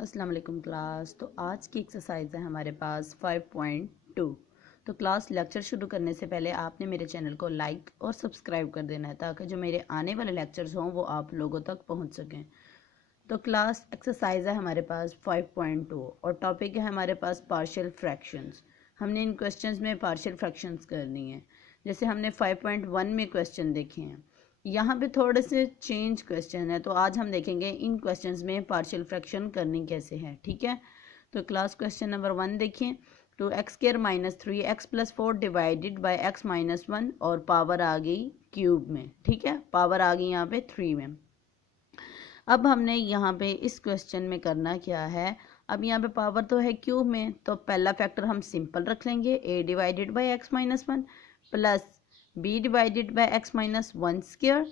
अस्सलाम वालेकुम क्लास। तो आज की एक्सरसाइज है हमारे पास 5.2। तो क्लास लेक्चर शुरू करने से पहले आपने मेरे चैनल को लाइक और सब्सक्राइब कर देना है ताकि जो मेरे आने वाले लेक्चर्स हों वो आप लोगों तक पहुंच सकें। तो क्लास एक्सरसाइज है हमारे पास 5.2 और टॉपिक है हमारे पास पार्शियल फ्रैक्शंस। हमने इन क्वेश्चंस में पार्शियल फ्रैक्शंस करनी है। जैसे हमने 5.1 में क्वेश्चन देखे हैं, यहाँ पे थोड़े से चेंज क्वेश्चन है, तो आज हम देखेंगे इन क्वेश्चंस में पार्शियल फ्रैक्शन करनी कैसे है। ठीक है, तो क्लास क्वेश्चन नंबर 1 देखिए। 2x² minus 3x plus 4 divided by x minus 1 और पावर आ गई क्यूब में। ठीक है, पावर आ गई यहाँ पे 3 में। अब हमने यहाँ पे इस क्वेश्चन में करना क्या है, अब यहाँ पे पावर तो है क्यूब में, तो पहला फैक्टर हम सिंपल रख लेंगे, a divided by x minus 1 plus b divided by x minus 1 square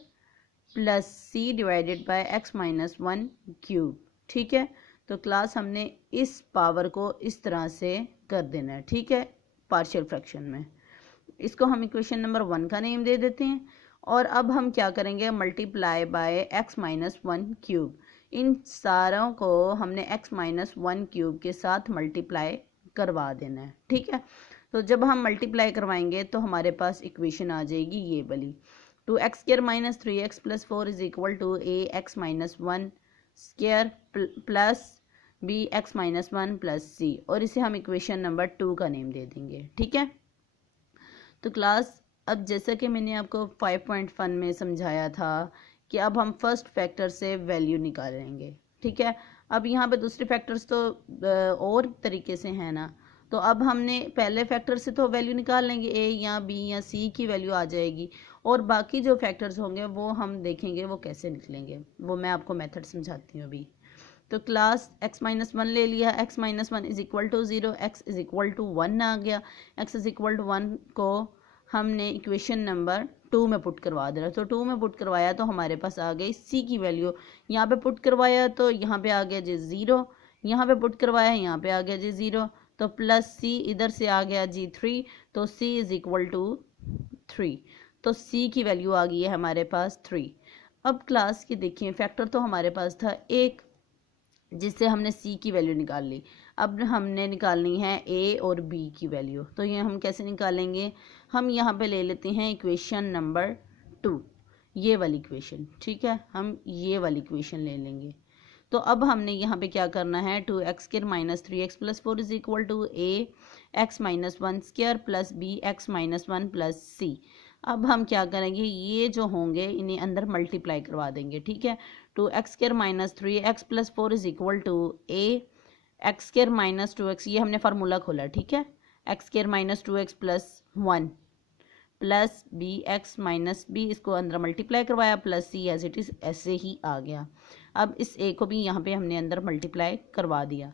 plus c divided by x minus 1 cube. ठीक है, तो क्लास हमने इस पावर को इस तरह से कर देना है। ठीक है, पार्शियल फ्रैक्शन में इसको हम इक्वेशन नंबर 1 का नेम दे देते हैं। और अब हम क्या करेंगे, multiply by x minus 1 cube. इन सारों को हमने x माइनस 1 क्यूब के साथ मल्टीप्लाई करवा देना है। ठीक है, तो जब हम मल्टीप्लाई करवाएंगे तो हमारे पास इक्वेशन आ जाएगी ये वाली, 2x² minus 3x plus 4 is equal to a x minus 1 square plus b x minus 1 plus c, और इसे हम इक्वेशन नंबर 2 का नेम दे देंगे। ठीक है, तो क्लास अब जैसा कि मैंने आपको 5.1 में समझाया था कि अब हम फर्स्ट फैक्टर से वैल्यू निकालेंगे। ठीक है, अब यहाँ पे दूसरे फैक्टर्स तो और तरीके से है ना, तो अब हमने पहले फैक्टर से तो वैल्यू निकाल लेंगे, ए या बी या सी की वैल्यू आ जाएगी, और बाकी जो फैक्टर्स होंगे वो हम देखेंगे वो कैसे निकलेंगे, वो मैं आपको मेथड समझाती हूँ अभी। तो क्लास x माइनस 1 ले लिया, x minus 1 is equal to 0, x is equal to 1 आ गया, x इज इक्वल टू 1 को हमने इक्वेशन नंबर 2 में पुट करवा देना। तो 2 में पुट करवाया तो हमारे पास आ गई c की वैल्यू, यहाँ पे पुट करवाया तो यहाँ पे आ गया जी 0, यहाँ पे पुट करवाया यहाँ पे आ गया जी 0, तो प्लस c इधर से आ गया जी 3, तो c इज इक्वल टू 3, तो c की वैल्यू आ गई है हमारे पास 3। अब क्लास की देखिए, फैक्टर तो हमारे पास था एक जिससे हमने c की वैल्यू निकाल ली। अब हमने निकालनी है a और b की वैल्यू, तो ये हम कैसे निकालेंगे, हम यहाँ पे ले लेते हैं इक्वेशन नंबर 2, ये वाली इक्वेशन। ठीक है, हम ये वाली इक्वेशन ले लेंगे। तो अब हमने यहाँ पे क्या करना है, 2x² minus 3x plus 4 is equal to a x minus 1 square plus b x minus 1 plus c। अब हम क्या करेंगे, ये जो होंगे इन्हें अंदर मल्टीप्लाई करवा देंगे। ठीक है, 2x² minus 3x plus 4 is equal to a x² minus 2x, ये हमने फार्मूला खोला। ठीक है, x² minus 2x plus 1 plus b x minus b, इसको अंदर मल्टीप्लाई करवाया, plus c as it is ऐसे ही आ गया। अब इस ए को भी यहाँ पे हमने अंदर मल्टीप्लाई करवा दिया,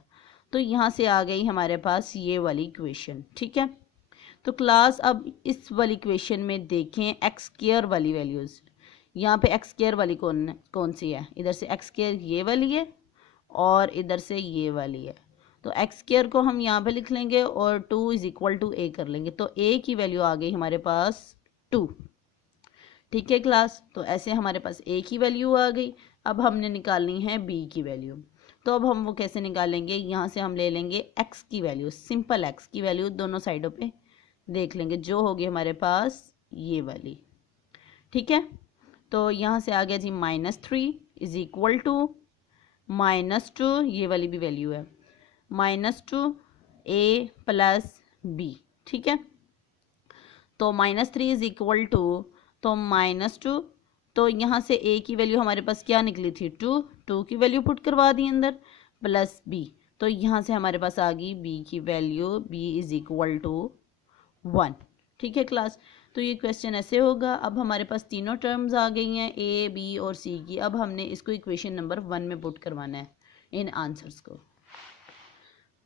तो यहाँ से आ गई हमारे पास ये वाली इक्वेशन। ठीक है, तो क्लास अब इस वाली इक्वेशन में देखें एक्स स्क्वायर वाली वैल्यूज, यहाँ पे एक्स स्क्वायर वाली कौन सी है, इधर से एक्स स्क्वायर ये वाली है और इधर से ये वाली है, तो एक्स स्क्वायर को हम यहाँ पे लिख लेंगे और 2 इज इक्वल टू ए कर लेंगे, तो ए की वैल्यू आ गई हमारे पास 2। ठीक है क्लास, तो ऐसे हमारे पास ए की वैल्यू आ गई। अब हमने निकालनी है बी की वैल्यू, तो अब हम वो कैसे निकालेंगे, यहाँ से हम ले लेंगे एक्स की वैल्यू, सिंपल एक्स की वैल्यू दोनों साइडों पे देख लेंगे, जो होगी हमारे पास ये वाली। ठीक है, तो यहाँ से आ गया जी -3 इज इक्वल टू -2, ये वाली भी वैल्यू है -2 a प्लस b। ठीक है, तो -3 इज इक्वल टू, तो -2, तो यहाँ से a की वैल्यू हमारे पास क्या निकली थी 2 की वैल्यू पुट करवा दी अंदर, प्लस b, तो यहाँ से हमारे पास आ गई b की value, b is equal to 1। ठीक है क्लास, तो ये क्वेश्चन ऐसे होगा। अब हमारे पास तीनों टर्म्स आ गई हैं a b और c की, अब हमने इसको इक्वेशन नंबर 1 में पुट करवाना है इन आंसर्स को।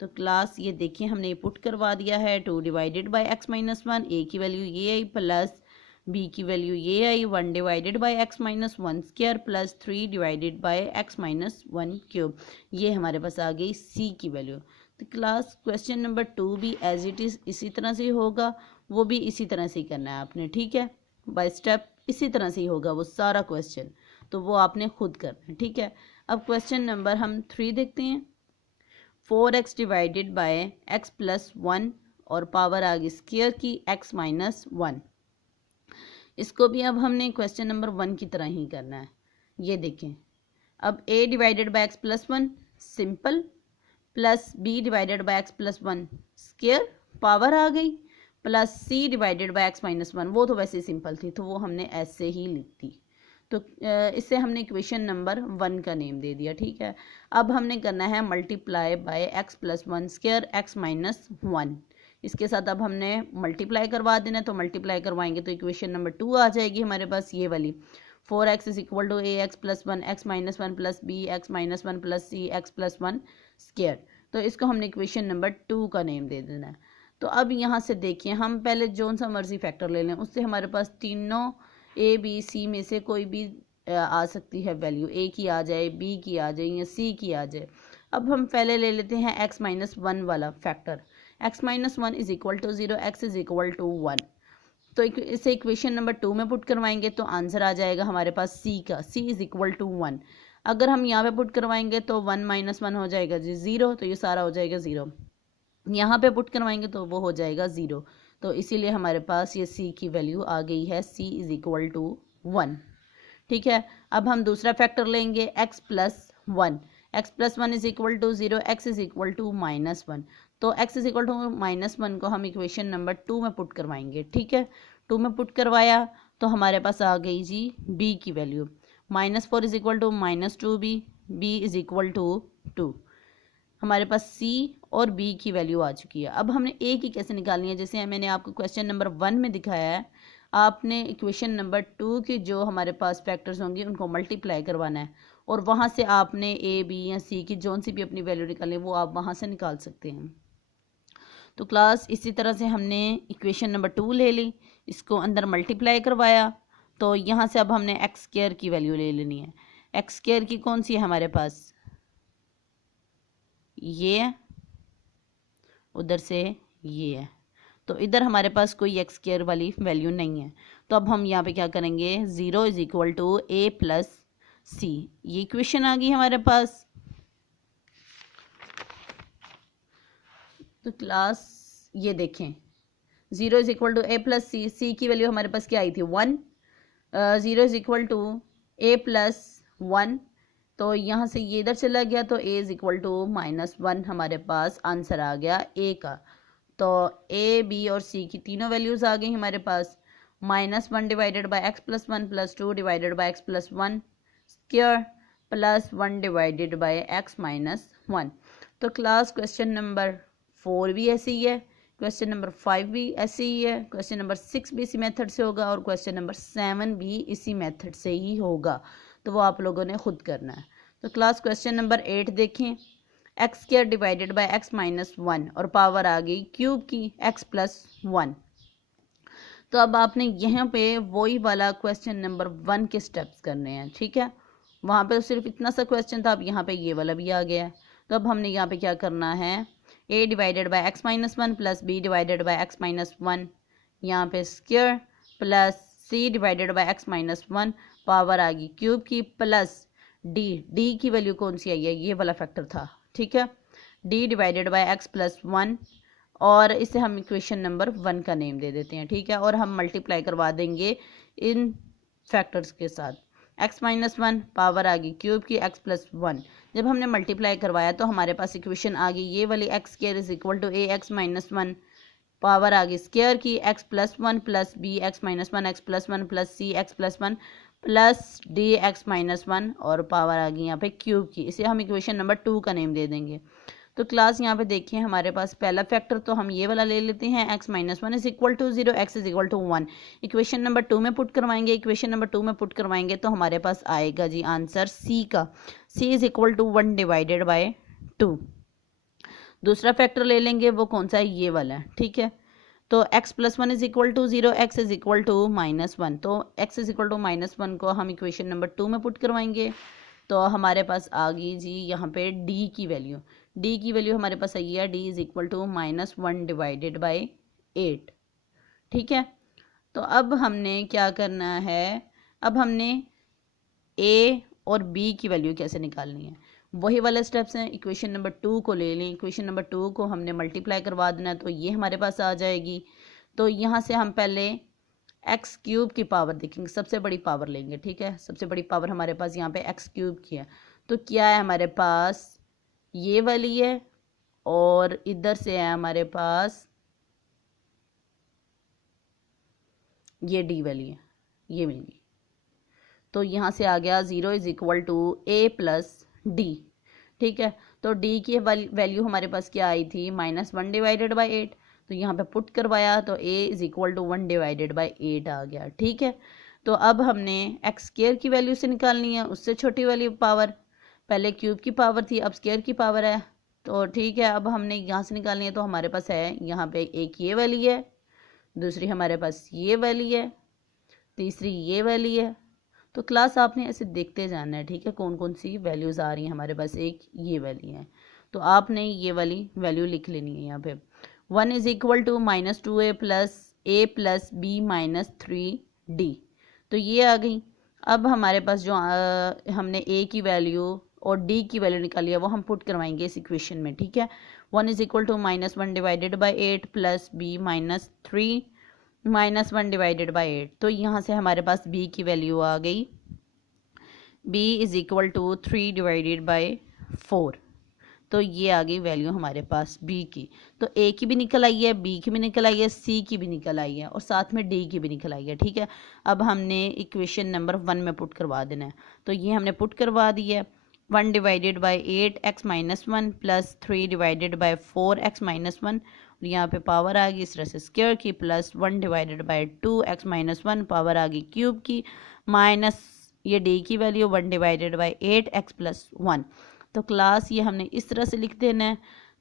तो क्लास ये देखिए हमने पुट करवा दिया है, 2 डिवाइडेड बाई एक्स माइनस 1, ए की वैल्यू ये आई प्लस बी की वैल्यू ये आई, 1 divided by x minus 1 square plus 3 divided by x minus 1 cube, ये हमारे पास आ गई सी की वैल्यू। तो क्लास क्वेश्चन नंबर 2 भी एज इट इज़ इसी तरह से होगा, वो भी इसी तरह से ही करना है आपने। ठीक है, बाय स्टेप इसी तरह से ही होगा वो सारा क्वेश्चन, तो वो आपने खुद करना है। ठीक है, अब क्वेश्चन नंबर हम 3 देखते हैं। 4x divided by x plus 1 और पावर आ गई स्क्वायर की x माइनस 1। इसको भी अब हमने क्वेश्चन नंबर 1 की तरह ही करना है। ये देखें, अब a divided by x plus 1 simple, plus b divided by x plus 1 square, power आ गई, plus c divided by x minus 1, वो तो वैसे सिंपल थी तो वो हमने ऐसे ही लिख दी। तो इससे हमने इक्वेशन नंबर 1 का नेम दे दिया। ठीक है, अब हमने करना है multiply by x plus 1 square x minus 1। इसके साथ अब हमने मल्टीप्लाई करवा देना, तो मल्टीप्लाई करवाएंगे तो इक्वेशन नंबर 2 आ जाएगी हमारे पास, ये वाली 4x is equal to ax plus 1 x minus 1 plus b x minus 1 plus c x plus 1 square. तो इसको हमने इक्वेशन नंबर 2 का नेम दे देना है। तो अब यहाँ से देखिए, हम पहले जोन सा मर्जी फैक्टर ले लें, उससे हमारे पास तीनों ए बी सी में से कोई भी आ सकती है वैल्यू, ए की आ जाए, बी की आ जाए या सी की आ जाए। अब हम पहले ले लेते हैं x माइनस 1 वाला factor, x minus 1 is equal to 0, x is equal to 1। तो इसे इक्वेशन नंबर 2 में पुट करवाएंगे तो आंसर आ जाएगा हमारे पास c का, c इज इक्वल टू 1। अगर हम यहाँ पे पुट करवाएंगे तो 1 माइनस 1 हो जाएगा जी 0, तो ये सारा हो जाएगा 0। यहाँ पे पुट करवाएंगे तो वो हो जाएगा 0, तो इसीलिए हमारे पास ये c की वैल्यू आ गई है, c इज इक्वल टू 1। ठीक है, अब हम दूसरा फैक्टर लेंगे x plus 1, x plus 1 is equal to 0, x is equal to minus 1। तो x is equal to minus 1 को हम इक्वेशन नंबर 2 में पुट करवाएंगे। ठीक है, 2 में पुट करवाया तो हमारे पास आ गई जी b की value, -4 is equal to -2b, b is equal to 2। हमारे पास c और b की वैल्यू आ चुकी है। अब हमने a की कैसे निकालनी है, जैसे मैंने आपको क्वेश्चन नंबर 1 में दिखाया है, आपने इक्वेशन नंबर 2 की जो हमारे पास फैक्टर्स होंगे उनको मल्टीप्लाई करवाना है और वहाँ से आपने a b या c की जोन सी भी अपनी वैल्यू निकालनी है वो आप वहाँ से निकाल सकते हैं। तो क्लास इसी तरह से हमने इक्वेशन नंबर 2 ले ली, इसको अंदर मल्टीप्लाई करवाया, तो यहाँ से अब हमने एक्स स्क्वायर की वैल्यू ले लेनी है। एक्स स्क्वायर की कौन सी है हमारे पास, ये है, उधर से ये है, तो इधर हमारे पास कोई एक्स स्क्वायर वाली वैल्यू नहीं है। तो अब हम यहाँ पे क्या करेंगे, 0 is equal to a plus c, ये इक्वेशन आ गई हमारे पास। तो क्लास ये देखें, 0 is equal to a plus c, c की वैल्यू हमारे पास क्या आई थी 1, 0 is equal to a plus 1, तो यहाँ से ये इधर चला गया तो a इज इक्वल टू -1 हमारे पास आंसर आ गया a का। तो a b और c की तीनों वैल्यूज आ गई हमारे पास, -1 divided by x plus 1 plus 2 divided by x plus 1 square plus 1 divided by x minus 1। तो क्लास क्वेश्चन नंबर 4 भी ऐसे ही है, क्वेश्चन नंबर 5 भी ऐसे ही है, क्वेश्चन नंबर 6 भी इसी मेथड से होगा और क्वेश्चन नंबर 7 भी इसी मेथड से ही होगा, तो वो आप लोगों ने खुद करना है। तो क्लास क्वेश्चन नंबर 8 देखें, x square divided by x minus 1 और पावर आ गई क्यूब की x प्लस 1। तो अब आपने यहाँ पे वही वाला क्वेश्चन नंबर 1 के स्टेप्स करने हैं। ठीक है, वहाँ पे सिर्फ इतना सा क्वेश्चन था, अब यहाँ पे ये वाला भी आ गया है। तो अब हमने यहाँ पे क्या करना है, a divided by x minus 1 plus b divided by x minus 1, यहाँ पे square plus c divided by x minus 1, power आ गई क्यूब की, प्लस डी की वैल्यू कौन सी आई है, ये वाला फैक्टर था। ठीक है, d divided by x plus 1 और इसे हम इक्वेशन नंबर 1 का नेम दे देते हैं। ठीक है, और हम मल्टीप्लाई करवा देंगे इन फैक्टर्स के साथ, x माइनस 1 पावर आ गई क्यूब की x प्लस 1। जब हमने मल्टीप्लाई करवाया तो हमारे पास इक्वेशन आ गई ये वाली, x square is equal to a x minus 1, power आ गई स्क्वायर की x plus 1 plus b x minus 1 x plus 1 plus c x plus 1 plus d x minus 1 और पावर आ गई यहाँ पे क्यूब की, इसे हम इक्वेशन नंबर 2 का नेम दे देंगे। तो क्लास यहाँ पे देखिए, हमारे पास पहला फैक्टर तो हम ये वाला ले लेते हैं, x minus 1 is equal to 0, x is equal to 1। Equation number 2 में पुट करवाएंगे, इक्वेशन नंबर 2 में पुट करवाएंगे तो हमारे पास आएगा जी आंसर c का, c is equal to 1 divided by 2। दूसरा फैक्टर ले लेंगे, वो कौन सा है, ये वाला है। ठीक है, तो x plus 1 is equal to 0, x is equal to -1, तो x इज इक्वल टू -1 को हम इक्वेशन नंबर 2 में पुट करवाएंगे तो हमारे पास आ गई जी यहाँ पे d की वैल्यू, d की वैल्यू हमारे पास आई है, d is equal to -1 divided by 8। ठीक है, तो अब हमने क्या करना है, अब हमने a और b की वैल्यू कैसे निकालनी है, वही वाले स्टेप्स हैं। इक्वेशन नंबर 2 को ले लें, इक्वेशन नंबर 2 को हमने मल्टीप्लाई करवा देना है, तो ये हमारे पास आ जाएगी। तो यहाँ से हम पहले एक्स क्यूब की पावर देखेंगे, सबसे बड़ी पावर लेंगे, ठीक है। सबसे बड़ी पावर हमारे पास यहाँ पे एक्स क्यूब की है, तो क्या है हमारे पास ये वाली है, और इधर से है हमारे पास ये डी वाली है, ये मिल गई। तो यहाँ से आ गया 0 is equal to a plus d, ठीक है। तो डी की वैल्यू हमारे पास क्या आई थी, -1 डिवाइडेड बाई 8। तो यहाँ पे पुट करवाया तो a is equal to 1 divided by 8 आ गया, ठीक है। तो अब हमने एक्स स्क्वायर की वैल्यू से निकालनी है, उससे छोटी वाली पावर। पहले क्यूब की पावर थी, अब स्क्वायर की पावर है, तो ठीक है। अब हमने यहाँ से निकालनी है, तो हमारे पास है यहाँ पे एक ये वाली है, दूसरी हमारे पास ये वाली है, तीसरी ये वाली है। तो क्लास आपने ऐसे देखते जाना है, ठीक है, कौन कौन सी वैल्यूज़ आ रही हैं हमारे पास। एक ये वाली है, तो आपने ये वाली वैल्यू लिख लेनी है यहाँ पे। 1 is equal to -2a plus b minus 3d, तो ये आ गई। अब हमारे पास जो हमने a की वैल्यू और d की वैल्यू निकाली है वो हम पुट करवाएंगे इस इक्वेशन में, ठीक है। 1 is equal to -1 divided by 8 plus b minus 3 -1 divided by 8। तो यहाँ से हमारे पास b की वैल्यू आ गई, b is equal to 3 divided by 4। तो ये आ गई वैल्यू हमारे पास b की। तो a की भी निकल आई है, b की भी निकल आई है, c की भी निकल आई है, और साथ में d की भी निकल आई है, ठीक है। अब हमने इक्वेशन नंबर 1 में पुट करवा देना है, तो ये हमने पुट करवा दी है। 1 divided by 8x minus 1 plus 3 divided by 4x minus 1, और यहाँ पे पावर आ गई इस तरह से स्क्वायर की, plus 1 divided by 2x minus 1, power आ गई क्यूब की, माइनस ये d की value 1 divided by 8x plus 1। तो क्लास ये हमने इस तरह से लिख देना है।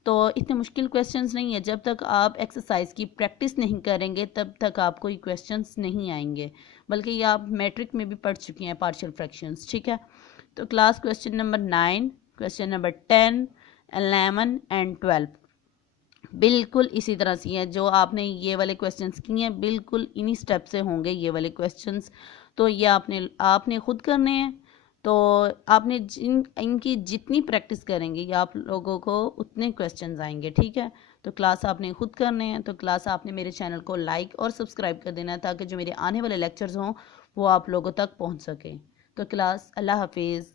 तो इतने मुश्किल क्वेश्चंस नहीं है, जब तक आप एक्सरसाइज की प्रैक्टिस नहीं करेंगे तब तक आपको ये क्वेश्चंस नहीं आएंगे, बल्कि ये आप मैट्रिक में भी पढ़ चुके हैं पार्शियल फ्रैक्शंस, ठीक है। तो class question number 9, question number 10, 11 and 12 बिल्कुल इसी तरह से हैं। जो आपने ये वाले क्वेश्चंस किए हैं बिल्कुल इन्हीं स्टेप से होंगे ये वाले क्वेश्चंस। तो ये आपने खुद करने हैं। तो आपने इनकी जितनी प्रैक्टिस करेंगे ये आप लोगों को उतने क्वेश्चंस आएंगे, ठीक है। तो क्लास आपने खुद करने हैं। तो क्लास आपने मेरे चैनल को लाइक और सब्सक्राइब कर देना है, ताकि जो मेरे आने वाले लेक्चर्स हों वो आप लोगों तक पहुंच सके। तो क्लास अल्लाह हाफिज़।